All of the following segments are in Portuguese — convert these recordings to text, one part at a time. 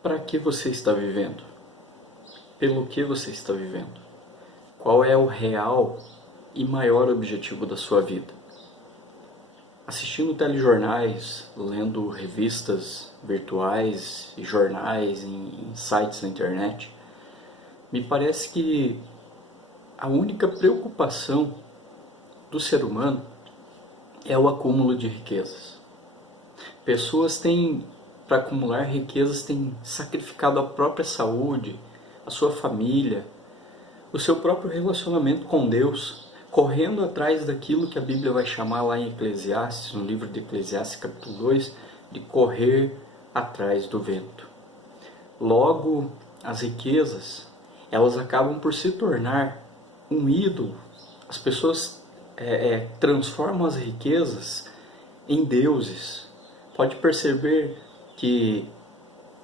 Para que você está vivendo? Pelo que você está vivendo? Qual é o real e maior objetivo da sua vida? Assistindo telejornais, lendo revistas virtuais e jornais em sites na internet, me parece que a única preocupação do ser humano é o acúmulo de riquezas. Pessoas têm, para acumular riquezas, têm sacrificado a própria saúde, a sua família, o seu próprio relacionamento com Deus, correndo atrás daquilo que a Bíblia vai chamar lá em Eclesiastes, no livro de Eclesiastes capítulo 2, de correr atrás do vento. Logo, as riquezas, elas acabam por se tornar um ídolo. As pessoas transformam as riquezas em deuses. Pode perceber que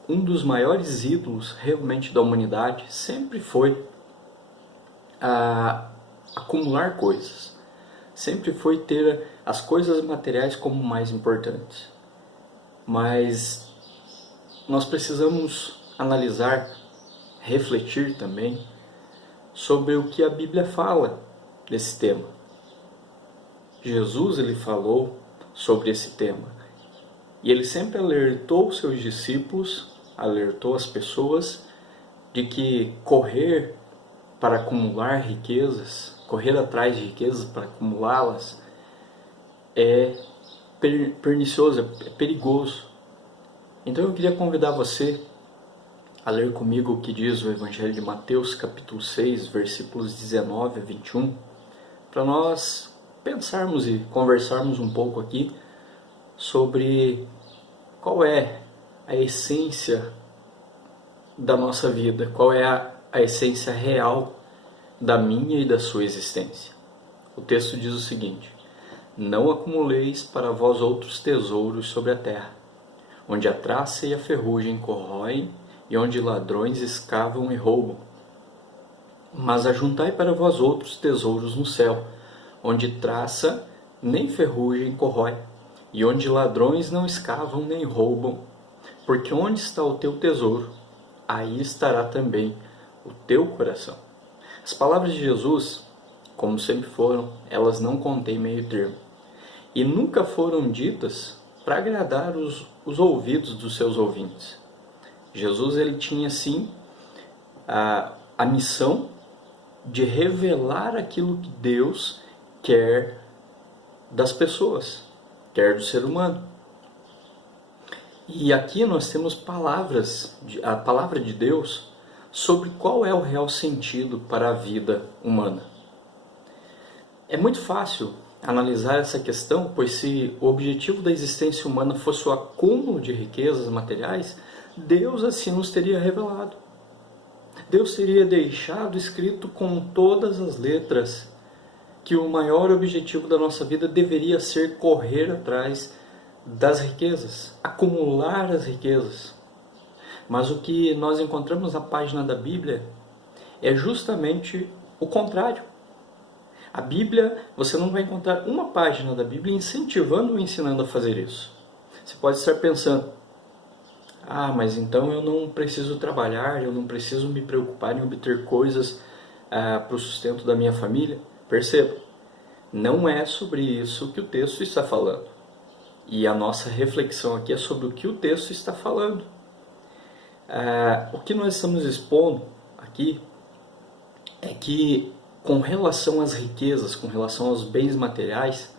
um dos maiores ídolos realmente da humanidade sempre foi acumular coisas. Sempre foi ter as coisas materiais como mais importantes. Mas nós precisamos analisar, refletir também sobre o que a Bíblia fala desse tema. Jesus ele falou sobre esse tema e ele sempre alertou seus discípulos, alertou as pessoas de que correr para acumular riquezas, correr atrás de riquezas para acumulá-las é pernicioso, é perigoso. Então eu queria convidar você a ler comigo o que diz o Evangelho de Mateus, capítulo 6, versículos 19 a 21, para nós pensarmos e conversarmos um pouco aqui sobre qual é a essência da nossa vida, qual é a essência real da minha e da sua existência. O texto diz o seguinte: não acumuleis para vós outros tesouros sobre a terra, onde a traça e a ferrugem corroem e onde ladrões escavam e roubam. Mas ajuntai para vós outros tesouros no céu, onde traça nem ferrugem corrói, e onde ladrões não escavam nem roubam. Porque onde está o teu tesouro, aí estará também o teu coração. As palavras de Jesus, como sempre foram, elas não contêm meio termo. E nunca foram ditas para agradar os ouvidos dos seus ouvintes. Jesus ele tinha sim a missão de revelar aquilo que Deus quer das pessoas, quer do ser humano. E aqui nós temos a palavra de Deus sobre qual é o real sentido para a vida humana. É muito fácil analisar essa questão, pois se o objetivo da existência humana fosse o acúmulo de riquezas materiais, Deus assim nos teria revelado. Deus teria deixado escrito com todas as letras que o maior objetivo da nossa vida deveria ser correr atrás das riquezas, acumular as riquezas. Mas o que nós encontramos na página da Bíblia é justamente o contrário. A Bíblia, você não vai encontrar uma página da Bíblia incentivando ou ensinando a fazer isso. Você pode estar pensando: mas então eu não preciso trabalhar, eu não preciso me preocupar em obter coisas para o sustento da minha família. Perceba, não é sobre isso que o texto está falando. E a nossa reflexão aqui é sobre o que o texto está falando. O que nós estamos expondo aqui é que, com relação às riquezas, com relação aos bens materiais,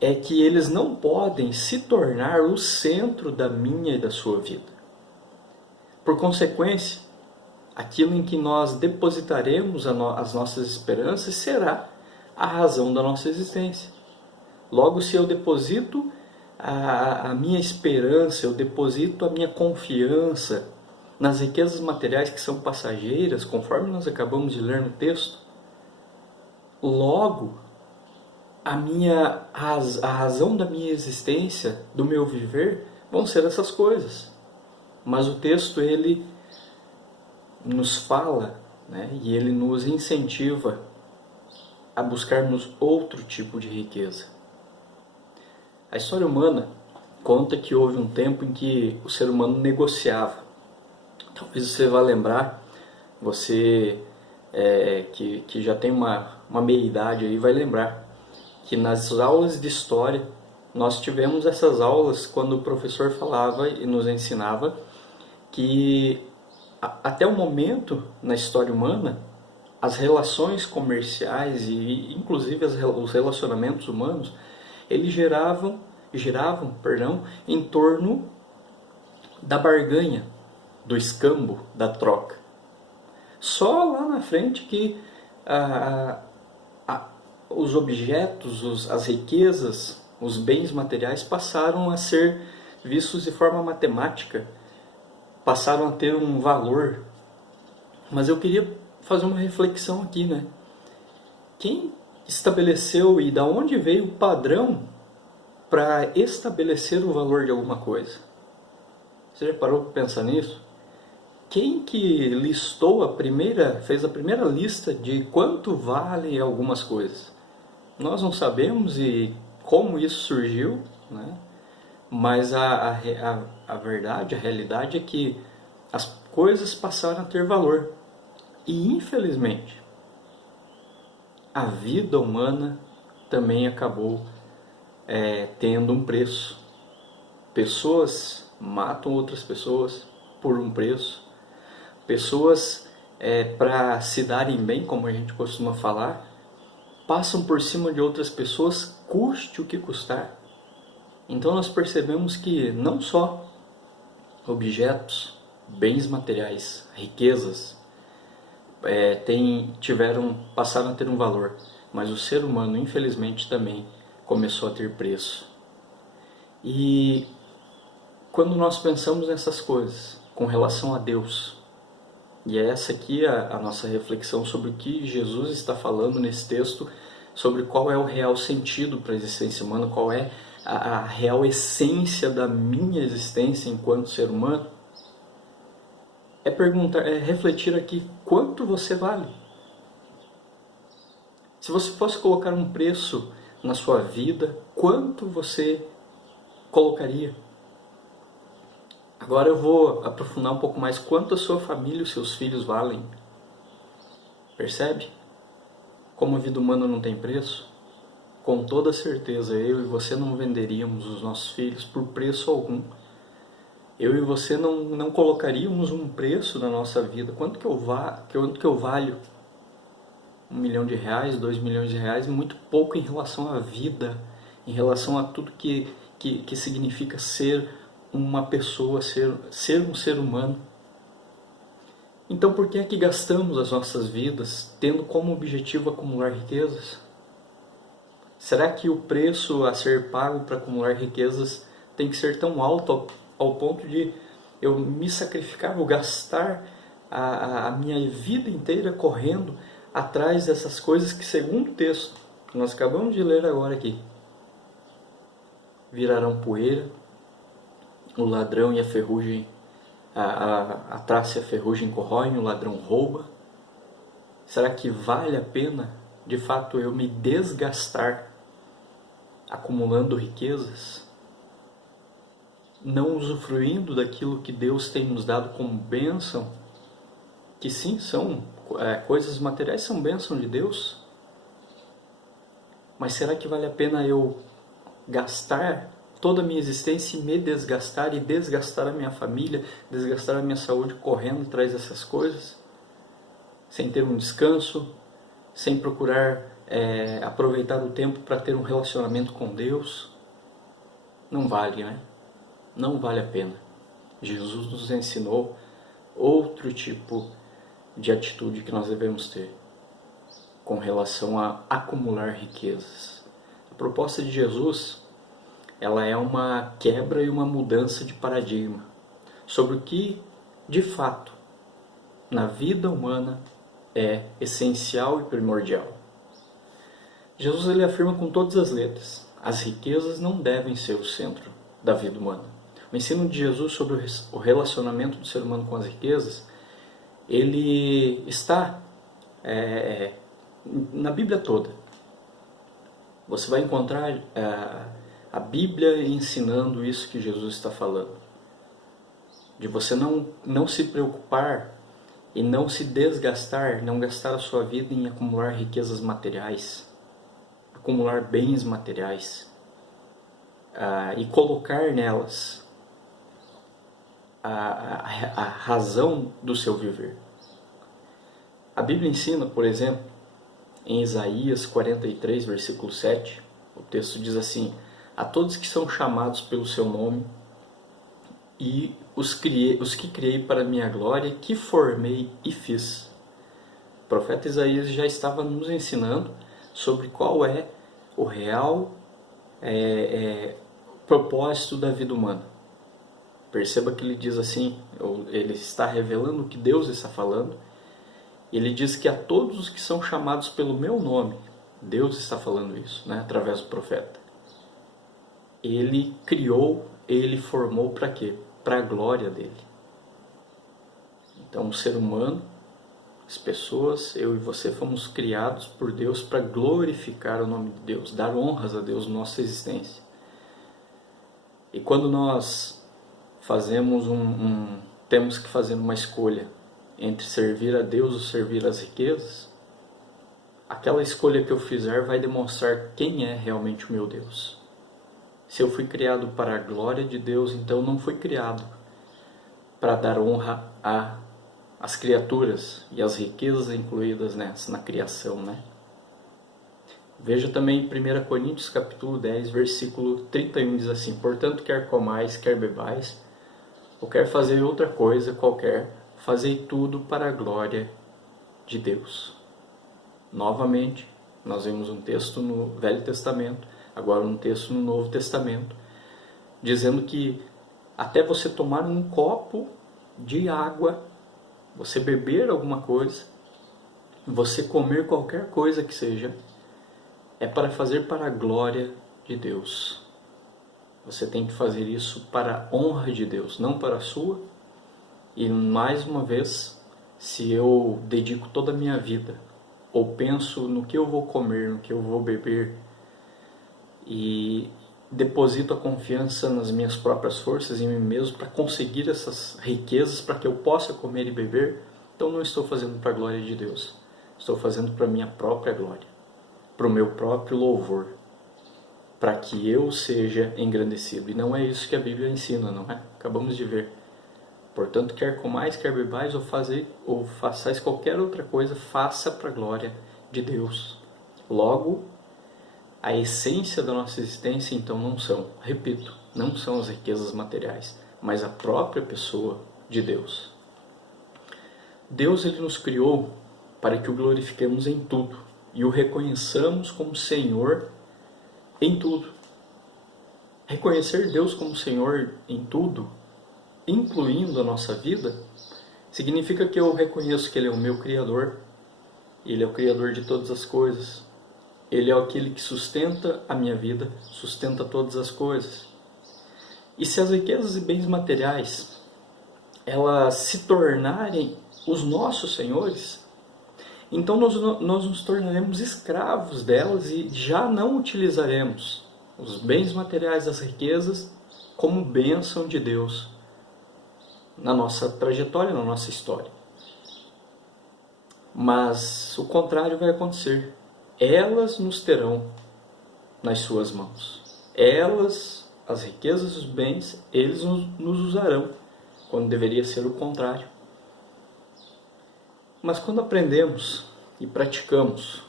é que eles não podem se tornar o centro da minha e da sua vida. Por consequência, aquilo em que nós depositaremos as nossas esperanças será a razão da nossa existência. Logo, se eu deposito a minha esperança, eu deposito a minha confiança nas riquezas materiais que são passageiras, conforme nós acabamos de ler no texto, logo a razão da minha existência, do meu viver, vão ser essas coisas. Mas o texto ele nos fala, e ele nos incentiva a buscarmos outro tipo de riqueza. A história humana conta que houve um tempo em que o ser humano negociava. Talvez você vá lembrar, você que já tem uma meia idade aí vai lembrar que nas aulas de história nós tivemos essas aulas quando o professor falava e nos ensinava que até o momento na história humana as relações comerciais e inclusive os relacionamentos humanos eles giravam, em torno da barganha, do escambo, da troca. Só lá na frente que os objetos, as riquezas, os bens materiais passaram a ser vistos de forma matemática, passaram a ter um valor. Mas eu queria fazer uma reflexão aqui, né? Quem estabeleceu e da onde veio o padrão para estabelecer o valor de alguma coisa? Você já parou para pensar nisso? Quem que fez a primeira lista de quanto valem algumas coisas? Nós não sabemos e como isso surgiu, né? Mas a verdade, a realidade é que as coisas passaram a ter valor. E infelizmente, a vida humana também acabou tendo um preço. Pessoas matam outras pessoas por um preço. Pessoas, para se darem bem, como a gente costuma falar, passam por cima de outras pessoas, custe o que custar. Então nós percebemos que não só objetos, bens materiais, riquezas, passaram a ter um valor, mas o ser humano, infelizmente, também começou a ter preço. E quando nós pensamos nessas coisas com relação a Deus, e é essa aqui a nossa reflexão sobre o que Jesus está falando nesse texto, sobre qual é o real sentido para a existência humana, qual é a real essência da minha existência enquanto ser humano, é refletir aqui quanto você vale. Se você fosse colocar um preço na sua vida, quanto você colocaria? Agora eu vou aprofundar um pouco mais quanto a sua família e os seus filhos valem. Percebe? Como a vida humana não tem preço? Com toda certeza eu e você não venderíamos os nossos filhos por preço algum. Eu e você não colocaríamos um preço na nossa vida. Quanto que eu valho? R$1 milhão, R$2 milhões, muito pouco em relação à vida, em relação a tudo que significa ser uma pessoa, ser um ser humano. Então por que é que gastamos as nossas vidas tendo como objetivo acumular riquezas? Será que o preço a ser pago para acumular riquezas tem que ser tão alto ao ponto de eu me sacrificar, vou gastar a minha vida inteira correndo atrás dessas coisas que, segundo o texto que nós acabamos de ler agora aqui, virarão poeira, o ladrão e a ferrugem, a traça e a ferrugem corroem, o ladrão rouba? Será que vale a pena, de fato, eu me desgastar acumulando riquezas, não usufruindo daquilo que Deus tem nos dado como bênção, que sim, são coisas materiais, são bênção de Deus, mas será que vale a pena eu gastar toda a minha existência e me desgastar e desgastar a minha família, desgastar a minha saúde correndo atrás dessas coisas, sem ter um descanso, sem procurar aproveitar o tempo para ter um relacionamento com Deus? Não vale, né? Não vale a pena. Jesus nos ensinou outro tipo de atitude que nós devemos ter com relação a acumular riquezas. A proposta de Jesus, ela é uma quebra e uma mudança de paradigma sobre o que, de fato, na vida humana é essencial e primordial. Jesus ele afirma com todas as letras: as riquezas não devem ser o centro da vida humana. O ensino de Jesus sobre o relacionamento do ser humano com as riquezas, ele está na Bíblia toda. Você vai encontrar A Bíblia ensinando isso que Jesus está falando. De você não se preocupar e não se desgastar, não gastar a sua vida em acumular riquezas materiais, acumular bens materiais, e colocar nelas a razão do seu viver. A Bíblia ensina, por exemplo, em Isaías 43, versículo 7, o texto diz assim: a todos que são chamados pelo seu nome, e os que criei para a minha glória, que formei e fiz. O profeta Isaías já estava nos ensinando sobre qual é o real propósito da vida humana. Perceba que ele diz assim, ele está revelando o que Deus está falando. Ele diz que a todos os que são chamados pelo meu nome, Deus está falando isso, né, através do profeta. Ele criou, ele formou para quê? Para a glória dele. Então, o ser humano, as pessoas, eu e você, fomos criados por Deus para glorificar o nome de Deus, dar honras a Deus na nossa existência. E quando nós fazemos temos que fazer uma escolha entre servir a Deus ou servir as riquezas, aquela escolha que eu fizer vai demonstrar quem é realmente o meu Deus. Se eu fui criado para a glória de Deus, então não fui criado para dar honra às criaturas e às riquezas incluídas na criação, né? Veja também em 1 Coríntios capítulo 10, versículo 31, diz assim: portanto, quer comais, quer bebais, ou quer fazer outra coisa qualquer, fazei tudo para a glória de Deus. Novamente, nós vemos um texto no Velho Testamento, agora um texto no Novo Testamento, dizendo que até você tomar um copo de água, você beber alguma coisa, você comer qualquer coisa que seja, é para fazer para a glória de Deus. Você tem que fazer isso para a honra de Deus, não para a sua. E mais uma vez, se eu dedico toda a minha vida, ou penso no que eu vou comer, no que eu vou beber, e deposito a confiança nas minhas próprias forças em mim mesmo para conseguir essas riquezas para que eu possa comer e beber, então não estou fazendo para a glória de Deus. Estou fazendo para a minha própria glória, para o meu próprio louvor, para que eu seja engrandecido. E não é isso que a Bíblia ensina, não é? Acabamos de ver. Portanto, quer comais, quer bebais, ou façais qualquer outra coisa, faça para a glória de Deus. Logo, a essência da nossa existência, então, não são as riquezas materiais, mas a própria pessoa de Deus. Deus, ele nos criou para que o glorifiquemos em tudo e o reconheçamos como Senhor em tudo. Reconhecer Deus como Senhor em tudo, incluindo a nossa vida, significa que eu reconheço que Ele é o meu Criador, Ele é o Criador de todas as coisas, Ele é aquele que sustenta a minha vida, sustenta todas as coisas. E se as riquezas e bens materiais, elas se tornarem os nossos senhores, então nós nos tornaremos escravos delas e já não utilizaremos os bens materiais, as riquezas, como bênção de Deus na nossa trajetória, na nossa história. Mas o contrário vai acontecer. Elas nos terão nas suas mãos. Elas, as riquezas e os bens, eles nos usarão, quando deveria ser o contrário. Mas quando aprendemos e praticamos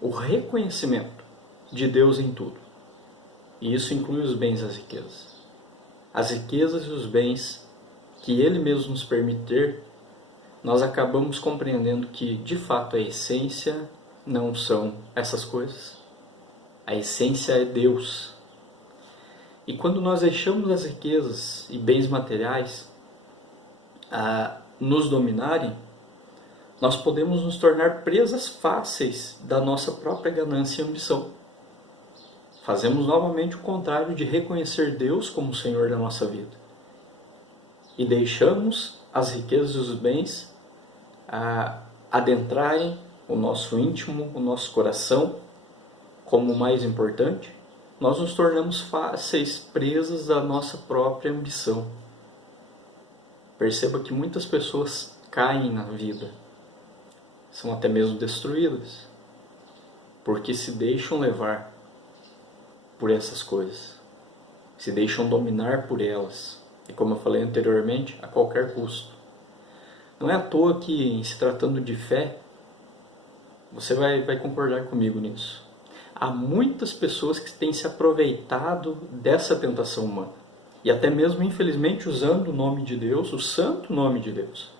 o reconhecimento de Deus em tudo, e isso inclui os bens e as riquezas e os bens que Ele mesmo nos permite ter, nós acabamos compreendendo que, de fato, a essência não são essas coisas. A essência é Deus. E quando nós deixamos as riquezas e bens materiais nos dominarem, nós podemos nos tornar presas fáceis da nossa própria ganância e ambição. Fazemos novamente o contrário de reconhecer Deus como o Senhor da nossa vida. E deixamos as riquezas e os bens adentrarem o nosso íntimo, o nosso coração, como o mais importante, nós nos tornamos fáceis presas da nossa própria ambição. Perceba que muitas pessoas caem na vida, são até mesmo destruídas, porque se deixam levar por essas coisas, se deixam dominar por elas, e como eu falei anteriormente, a qualquer custo. Não é à toa que, em se tratando de fé, você vai concordar comigo nisso. Há muitas pessoas que têm se aproveitado dessa tentação humana. E até mesmo, infelizmente, usando o nome de Deus, o santo nome de Deus.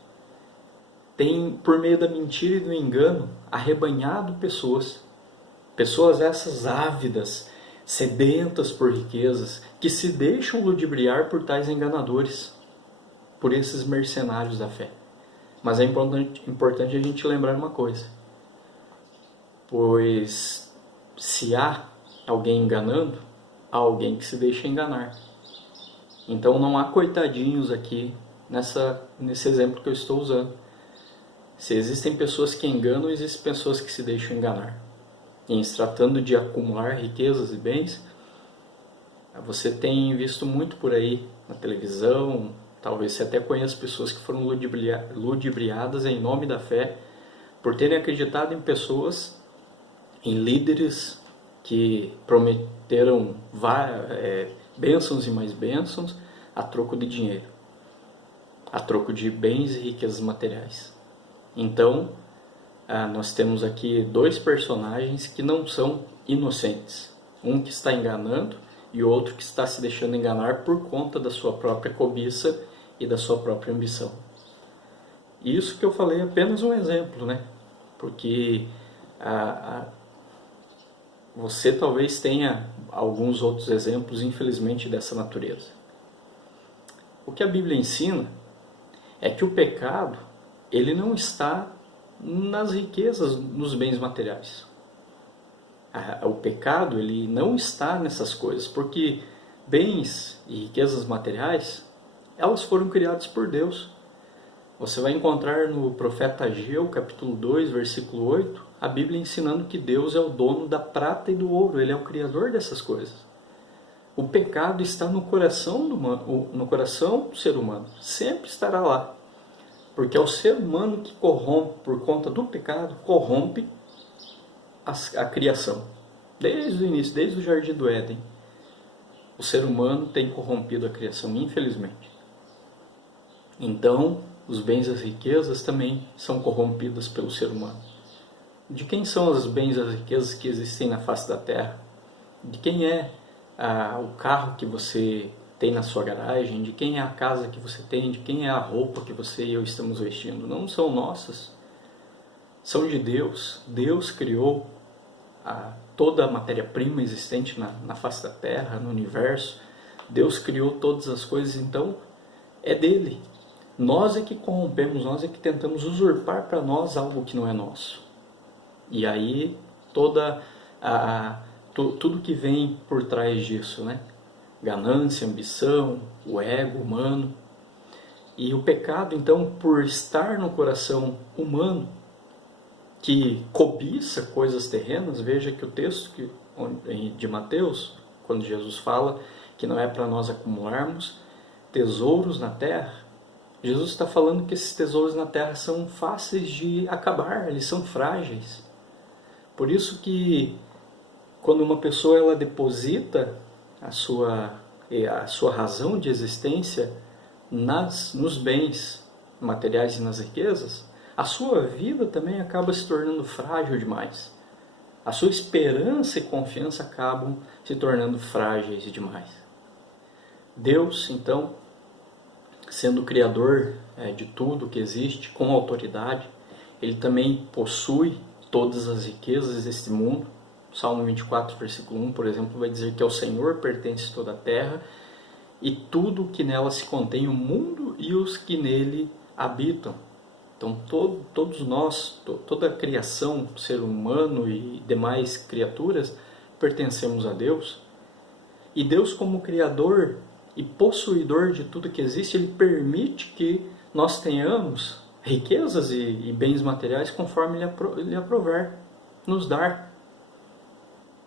Tem, por meio da mentira e do engano, arrebanhado pessoas. Pessoas essas ávidas, sedentas por riquezas, que se deixam ludibriar por tais enganadores, por esses mercenários da fé. Mas é importante a gente lembrar uma coisa. Pois se há alguém enganando, há alguém que se deixa enganar. Então não há coitadinhos aqui nesse exemplo que eu estou usando. Se existem pessoas que enganam, existem pessoas que se deixam enganar. E em se tratando de acumular riquezas e bens, você tem visto muito por aí na televisão, talvez você até conheça pessoas que foram ludibriadas em nome da fé, por terem acreditado em pessoas, em líderes que prometeram bênçãos e mais bênçãos a troco de dinheiro, a troco de bens e riquezas materiais. Então, nós temos aqui dois personagens que não são inocentes. Um que está enganando e outro que está se deixando enganar por conta da sua própria cobiça e da sua própria ambição. Isso que eu falei é apenas um exemplo, né? Porque você talvez tenha alguns outros exemplos, infelizmente, dessa natureza. O que a Bíblia ensina é que o pecado, ele não está nas riquezas, nos bens materiais. O pecado, ele não está nessas coisas, porque bens e riquezas materiais, elas foram criadas por Deus. Você vai encontrar no profeta Ageu, capítulo 2, versículo 8, a Bíblia ensinando que Deus é o dono da prata e do ouro, Ele é o criador dessas coisas. O pecado está no coração do ser humano, sempre estará lá. Porque é o ser humano que corrompe, por conta do pecado, corrompe a criação. Desde o início, desde o Jardim do Éden, o ser humano tem corrompido a criação, infelizmente. Então, os bens e as riquezas também são corrompidas pelo ser humano. De quem são os bens e as riquezas que existem na face da terra? De quem é o carro que você tem na sua garagem? De quem é a casa que você tem? De quem é a roupa que você e eu estamos vestindo? Não são nossas, são de Deus. Deus criou toda a matéria-prima existente na face da terra, no universo. Deus criou todas as coisas, então é dele. Nós é que corrompemos, nós é que tentamos usurpar para nós algo que não é nosso. E aí tudo que vem por trás disso, né? Ganância, ambição, o ego humano. E o pecado, então, por estar no coração humano, que cobiça coisas terrenas, veja que o texto de Mateus, quando Jesus fala que não é para nós acumularmos tesouros na terra, Jesus está falando que esses tesouros na terra são fáceis de acabar, eles são frágeis. Por isso que quando uma pessoa ela deposita a sua razão de existência nos bens materiais e nas riquezas, a sua vida também acaba se tornando frágil demais. A sua esperança e confiança acabam se tornando frágeis demais. Deus, então, sendo o Criador de tudo que existe, com autoridade, Ele também possui todas as riquezas deste mundo. Salmo 24, versículo 1, por exemplo, vai dizer que ao Senhor pertence toda a terra e tudo o que nela se contém, o mundo e os que nele habitam. Então, todos nós, toda a criação, ser humano e demais criaturas, pertencemos a Deus. E Deus, como Criador e possuidor de tudo que existe, Ele permite que nós tenhamos riquezas e bens materiais conforme Ele aprover, nos dar.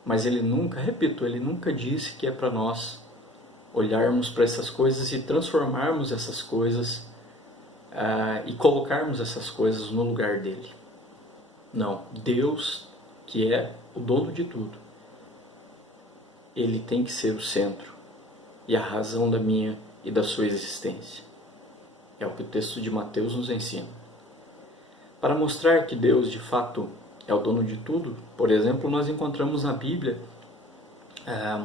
Mas ele nunca, repito, ele nunca disse que é para nós olharmos para essas coisas e transformarmos essas coisas e colocarmos essas coisas no lugar dele. Não, Deus, que é o dono de tudo, ele tem que ser o centro e a razão da minha e da sua existência. É o que o texto de Mateus nos ensina. Para mostrar que Deus de fato é o dono de tudo, por exemplo, nós encontramos na Bíblia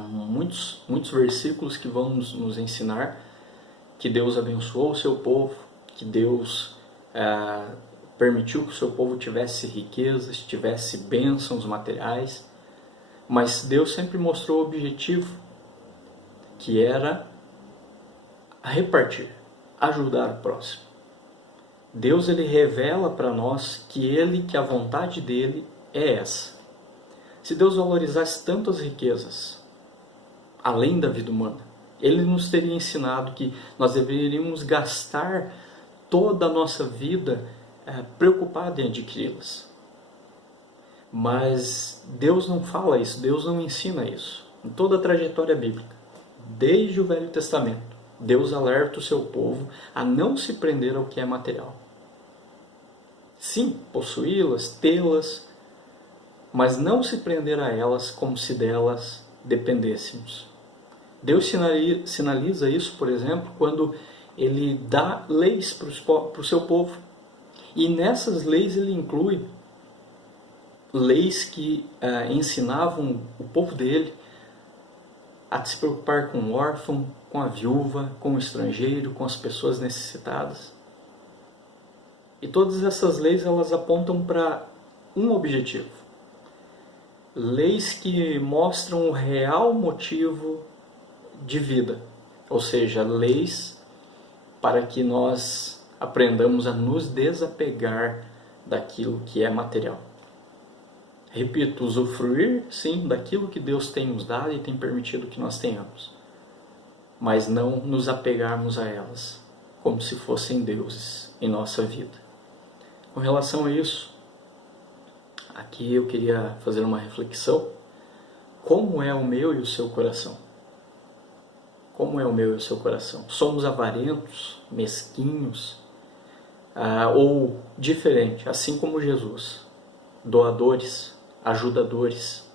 muitos versículos que vão nos ensinar que Deus abençoou o seu povo, que Deus permitiu que o seu povo tivesse riquezas, tivesse bênçãos materiais, mas Deus sempre mostrou o objetivo, que era repartir, ajudar o próximo. Deus ele revela para nós que a vontade dele é essa. Se Deus valorizasse tanto as riquezas, além da vida humana, ele nos teria ensinado que nós deveríamos gastar toda a nossa vida preocupado em adquiri-las. Mas Deus não fala isso, Deus não ensina isso. Em toda a trajetória bíblica, desde o Velho Testamento, Deus alerta o seu povo a não se prender ao que é material. Sim, possuí-las, tê-las, mas não se prender a elas como se delas dependêssemos. Deus sinaliza isso, por exemplo, quando ele dá leis para o seu povo. E nessas leis ele inclui leis que ensinavam o povo dele a se preocupar com o órfão, com a viúva, com o estrangeiro, com as pessoas necessitadas. E todas essas leis elas apontam para um objetivo. Leis que mostram o real motivo de vida, ou seja, leis para que nós aprendamos a nos desapegar daquilo que é material. Repito, usufruir, sim, daquilo que Deus tem nos dado e tem permitido que nós tenhamos, mas não nos apegarmos a elas como se fossem deuses em nossa vida. Com relação a isso, aqui eu queria fazer uma reflexão. Como é o meu e o seu coração? Como é o meu e o seu coração? Somos avarentos, mesquinhos, ou diferente, assim como Jesus, doadores, ajudadores,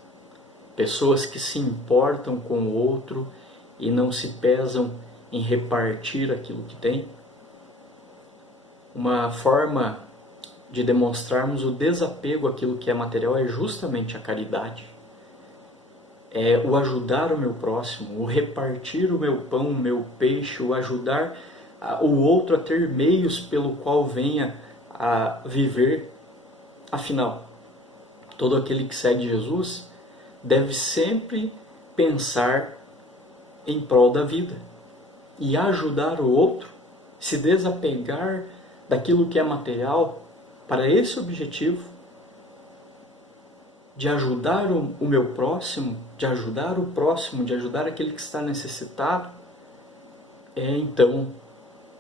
pessoas que se importam com o outro e não se pesam em repartir aquilo que tem? Uma forma de demonstrarmos o desapego àquilo que é material é justamente a caridade. É o ajudar o meu próximo, o repartir o meu pão, o meu peixe, o ajudar o outro a ter meios pelo qual venha a viver. Afinal, todo aquele que segue Jesus deve sempre pensar em prol da vida e ajudar o outro, se desapegar daquilo que é material para esse objetivo de ajudar o meu próximo, de ajudar o próximo, de ajudar aquele que está necessitado, é então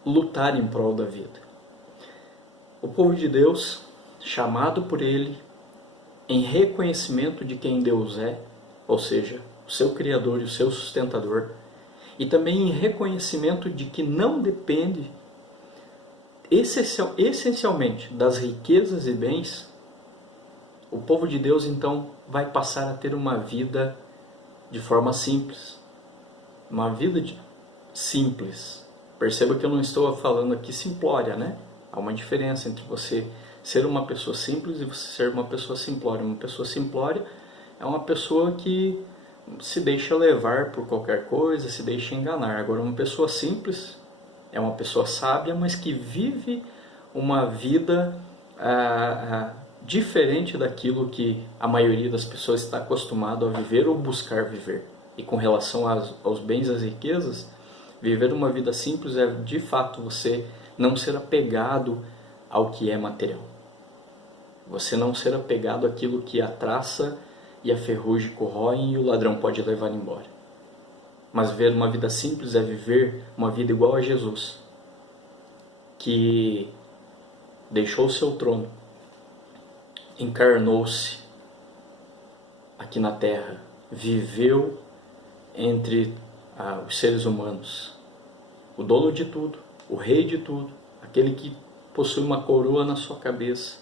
lutar em prol da vida. O povo de Deus, chamado por Ele, em reconhecimento de quem Deus é, ou seja, o seu Criador e o seu sustentador, e também em reconhecimento de que não depende essencialmente das riquezas e bens, o povo de Deus então vai passar a ter uma vida de forma simples. Uma vida simples. Perceba que eu não estou falando aqui simplória, né? Há uma diferença entre você ser uma pessoa simples e você ser uma pessoa simplória. Uma pessoa simplória é uma pessoa que se deixa levar por qualquer coisa, se deixa enganar. Agora, uma pessoa simples é uma pessoa sábia, mas que vive uma vida diferente daquilo que a maioria das pessoas está acostumado a viver ou buscar viver. E com relação aos bens e às riquezas, viver uma vida simples é de fato você não ser apegado ao que é material. Você não ser apegado àquilo que a traça e a ferrugem corroem e o ladrão pode levar embora. Mas viver uma vida simples é viver uma vida igual a Jesus, que deixou o seu trono, encarnou-se aqui na terra, viveu entre os seres humanos. O dono de tudo, o rei de tudo, aquele que possui uma coroa na sua cabeça,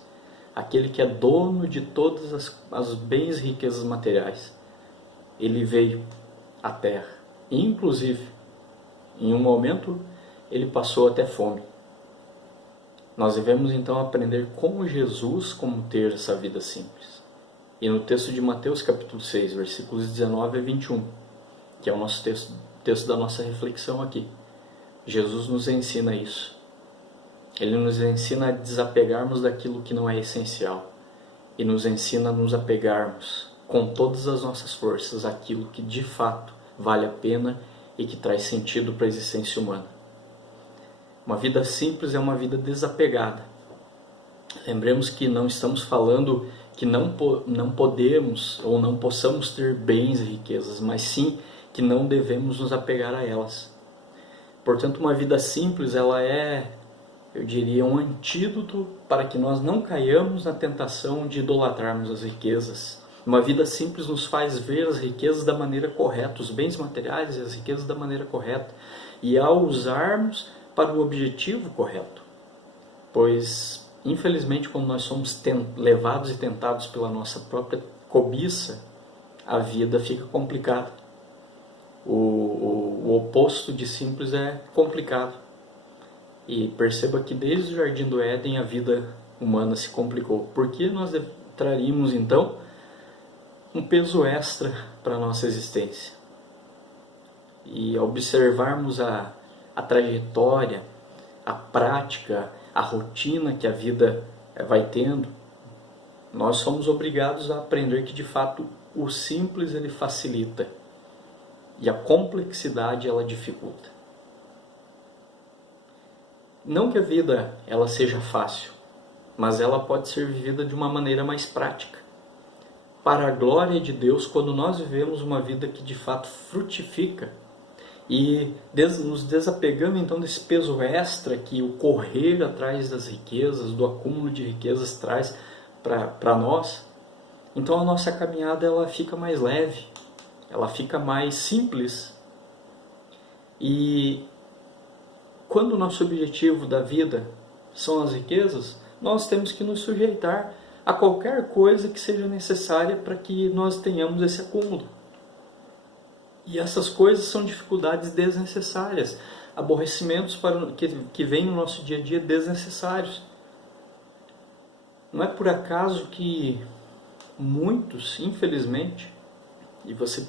aquele que é dono de todas as bens e riquezas materiais. Ele veio à terra. E, inclusive, em um momento, ele passou até fome. Nós devemos então aprender com Jesus como ter essa vida simples. E no texto de Mateus capítulo 6, versículos 19 a 21, que é o nosso texto da nossa reflexão aqui, Jesus nos ensina isso. Ele nos ensina a desapegarmos daquilo que não é essencial e nos ensina a nos apegarmos com todas as nossas forças àquilo que de fato vale a pena e que traz sentido para a existência humana. Uma vida simples é uma vida desapegada. Lembremos que não estamos falando que não podemos ou não possamos ter bens e riquezas, mas sim que não devemos nos apegar a elas. Portanto, uma vida simples, ela é, eu diria, um antídoto para que nós não caiamos na tentação de idolatrarmos as riquezas. Uma vida simples nos faz ver as riquezas da maneira correta, os bens materiais e as riquezas da maneira correta, e ao usarmos para o objetivo correto. Pois, infelizmente, quando nós somos levados e tentados pela nossa própria cobiça, a vida fica complicada. O oposto de simples é complicado. E perceba que desde o Jardim do Éden a vida humana se complicou. Por que nós traríamos então um peso extra para a nossa existência? E observarmos a trajetória, a prática, a rotina que a vida vai tendo, nós somos obrigados a aprender que de fato o simples ele facilita e a complexidade ela dificulta. Não que a vida ela seja fácil, mas ela pode ser vivida de uma maneira mais prática. Para a glória de Deus, quando nós vivemos uma vida que de fato frutifica e nos desapegando então desse peso extra que o correr atrás das riquezas, do acúmulo de riquezas traz para nós, então a nossa caminhada ela fica mais leve, ela fica mais simples. E quando o nosso objetivo da vida são as riquezas, nós temos que nos sujeitar a qualquer coisa que seja necessária para que nós tenhamos esse acúmulo. E essas coisas são dificuldades desnecessárias, aborrecimentos que vêm no nosso dia a dia desnecessários. Não é por acaso que muitos, infelizmente, e você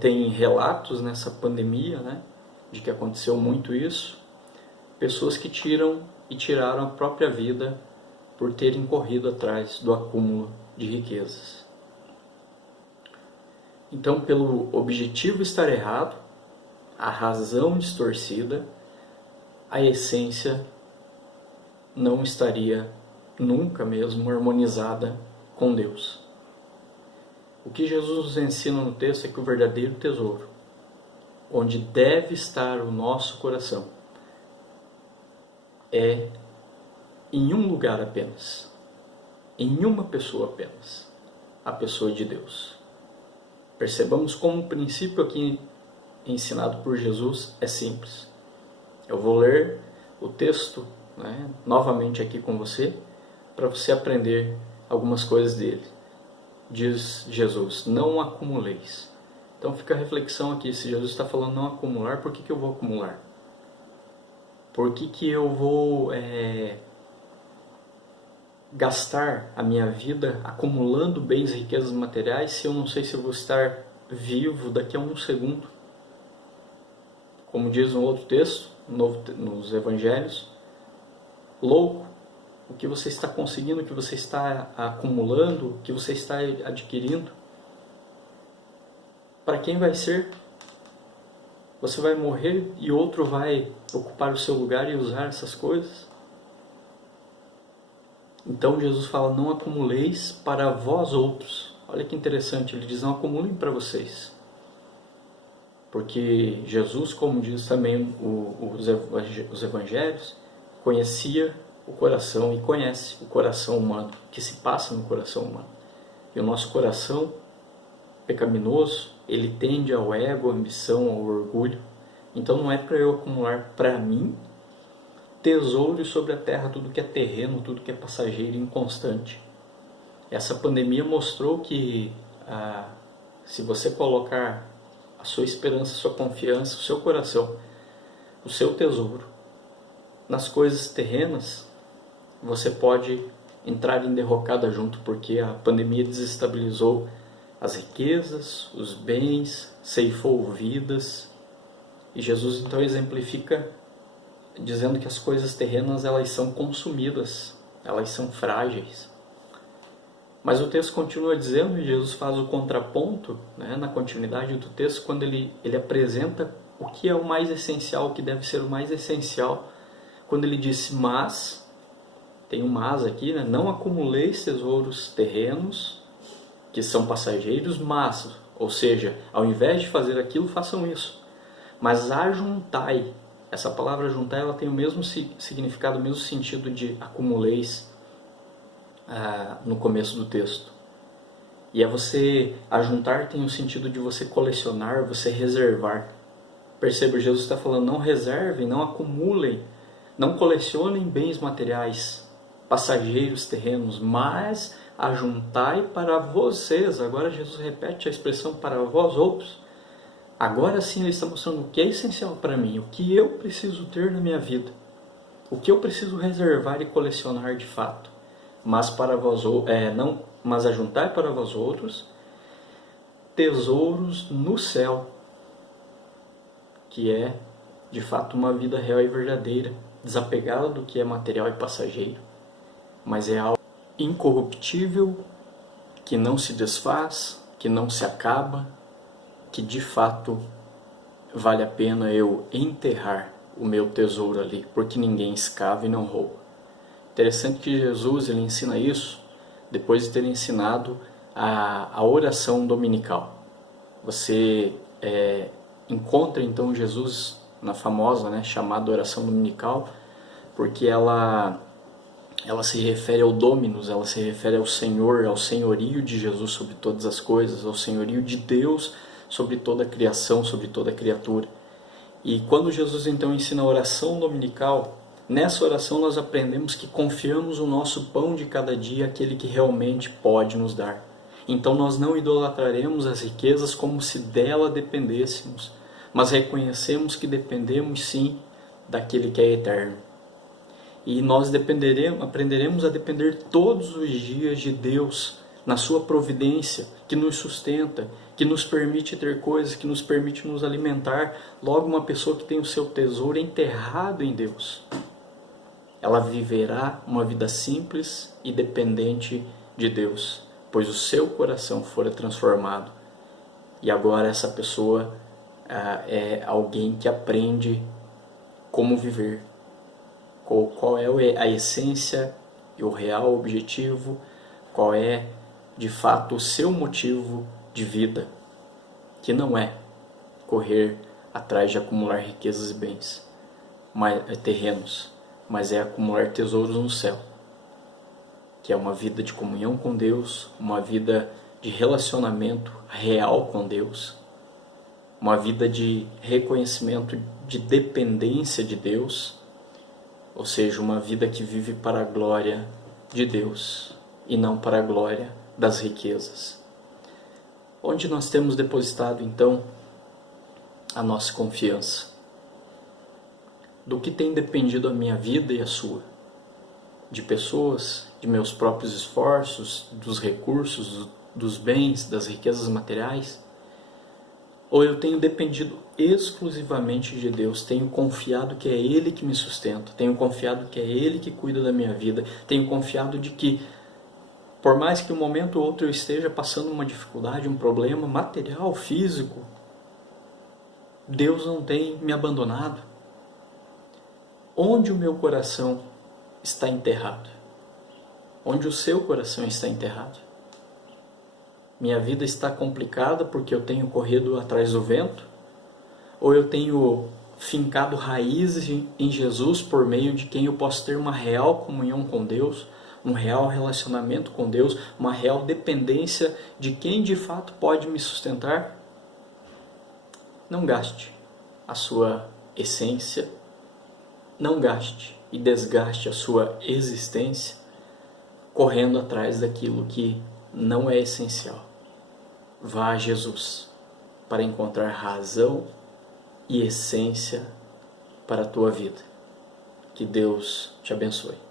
tem relatos nessa pandemia, né, de que aconteceu muito isso, pessoas que tiraram a própria vida por terem corrido atrás do acúmulo de riquezas. Então, pelo objetivo estar errado, a razão distorcida, a essência não estaria nunca mesmo harmonizada com Deus. O que Jesus nos ensina no texto é que o verdadeiro tesouro, onde deve estar o nosso coração, é em um lugar apenas, em uma pessoa apenas, a pessoa de Deus. Percebamos como o princípio aqui ensinado por Jesus é simples. Eu vou ler o texto, né, novamente aqui com você, para você aprender algumas coisas dele. Diz Jesus, não acumuleis. Então fica a reflexão aqui, se Jesus está falando não acumular, por que eu vou acumular? Por que eu vou gastar a minha vida acumulando bens e riquezas materiais se eu não sei se eu vou estar vivo daqui a um segundo? Como diz um outro texto, nos Evangelhos, louco, o que você está conseguindo, o que você está acumulando, o que você está adquirindo, para quem vai ser? Você vai morrer e outro vai ocupar o seu lugar e usar essas coisas? Então Jesus fala, não acumuleis para vós outros. Olha que interessante, ele diz, não acumulem para vocês. Porque Jesus, como diz também os evangelhos, conhecia o coração e conhece o coração humano, o que se passa no coração humano. E o nosso coração pecaminoso, ele tende ao ego, à ambição, ao orgulho. Então não é para eu acumular para mim tesouros sobre a terra, tudo que é terreno, tudo que é passageiro e inconstante. Essa pandemia mostrou que se você colocar a sua esperança, a sua confiança, o seu coração, o seu tesouro nas coisas terrenas, você pode entrar em derrocada junto, porque a pandemia desestabilizou as riquezas, os bens, ceifou vidas. E Jesus então exemplifica dizendo que as coisas terrenas elas são consumidas, elas são frágeis. Mas o texto continua dizendo, e Jesus faz o contraponto, né, na continuidade do texto, quando ele apresenta o que é o mais essencial, o que deve ser o mais essencial, quando ele disse, mas, tem um mas aqui, né, não acumuleis tesouros terrenos, que são passageiros, mas, ou seja, ao invés de fazer aquilo, façam isso. Mas ajuntai, essa palavra ajuntai, ela tem o mesmo significado, o mesmo sentido de acumuleis no começo do texto. E você, ajuntar tem o sentido de você colecionar, você reservar. Perceba, Jesus está falando, não reservem, não acumulem, não colecionem bens materiais, passageiros, terrenos, mas ajuntai para vocês. Agora Jesus repete a expressão para vós outros. Agora sim ele está mostrando o que é essencial para mim, o que eu preciso ter na minha vida, o que eu preciso reservar e colecionar de fato. Mas para vós não, mas ajuntai para vós outros tesouros no céu, que é de fato uma vida real e verdadeira, desapegada do que é material e passageiro, mas é algo incorruptível, que não se desfaz, que não se acaba, que de fato vale a pena eu enterrar o meu tesouro ali, porque ninguém escava e não rouba. Interessante que Jesus ele ensina isso depois de ter ensinado a oração dominical. Você encontra então Jesus na famosa, chamada oração dominical, porque ela se refere ao Dominus, ela se refere ao Senhor, ao senhorio de Jesus sobre todas as coisas, ao senhorio de Deus sobre toda a criação, sobre toda a criatura. E quando Jesus então ensina a oração dominical, nessa oração nós aprendemos que confiamos o nosso pão de cada dia àquele que realmente pode nos dar. Então nós não idolatraremos as riquezas como se dela dependêssemos, mas reconhecemos que dependemos sim daquele que é eterno. E nós aprenderemos a depender todos os dias de Deus, na sua providência, que nos sustenta, que nos permite ter coisas, que nos permite nos alimentar. Logo, uma pessoa que tem o seu tesouro enterrado em Deus, ela viverá uma vida simples e dependente de Deus, pois o seu coração fora transformado. E agora essa pessoa é alguém que aprende como viver, qual é a essência e o real objetivo, qual é de fato o seu motivo de vida, que não é correr atrás de acumular riquezas e bens terrenos, mas é acumular tesouros no céu, que é uma vida de comunhão com Deus, uma vida de relacionamento real com Deus, uma vida de reconhecimento de dependência de Deus, ou seja, uma vida que vive para a glória de Deus e não para a glória das riquezas. Onde nós temos depositado então a nossa confiança? Do que tem dependido a minha vida e a sua? De pessoas, de meus próprios esforços, dos recursos, dos bens, das riquezas materiais? Ou eu tenho dependido exclusivamente de Deus, tenho confiado que é Ele que me sustenta, tenho confiado que é Ele que cuida da minha vida, tenho confiado de que, por mais que um momento ou outro eu esteja passando uma dificuldade, um problema material, físico, Deus não tem me abandonado. Onde o meu coração está enterrado? Onde o seu coração está enterrado? Minha vida está complicada porque eu tenho corrido atrás do vento? Ou eu tenho fincado raízes em Jesus por meio de quem eu posso ter uma real comunhão com Deus, um real relacionamento com Deus, uma real dependência de quem de fato pode me sustentar, não gaste a sua essência, não gaste e desgaste a sua existência correndo atrás daquilo que não é essencial. Vá a Jesus para encontrar razão e essência para a tua vida. Que Deus te abençoe.